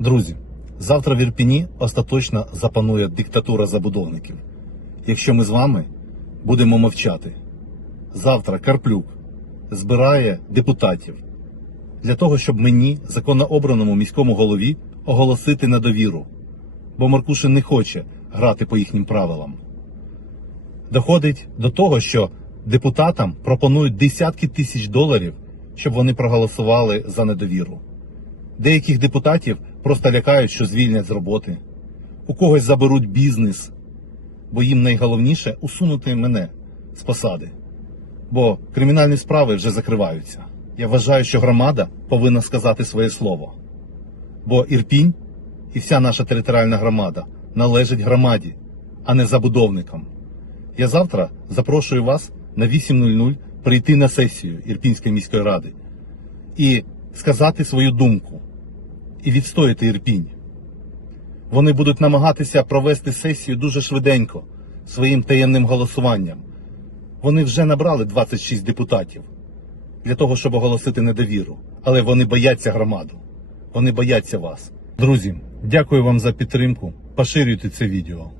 Друзі, завтра в Ірпіні остаточно запанує диктатура забудовників. Якщо ми з вами будемо мовчати. Завтра Карплюк збирає депутатів для того, щоб мені, законно обраному міському голові, оголосити недовіру. Бо Маркушин не хоче грати по їхнім правилам. Доходить до того, що депутатам пропонують десятки тисяч доларів, щоб вони проголосували за недовіру. Деяких депутатів просто лякають, що звільнять з роботи. У когось заберуть бізнес, бо їм найголовніше усунути мене з посади. Бо кримінальні справи вже закриваються. Я вважаю, що громада повинна сказати своє слово. Бо Ірпінь і вся наша територіальна громада належить громаді, а не забудовникам. Я завтра запрошую вас на 8.00 прийти на сесію Ірпінської міської ради і сказати свою думку і відстояти Ірпінь. Вони будуть намагатися провести сесію дуже швиденько своїм таємним голосуванням. Вони вже набрали 26 депутатів для того, щоб оголосити недовіру. Але вони бояться громаду. Вони бояться вас. Друзі, дякую вам за підтримку. Поширюйте це відео.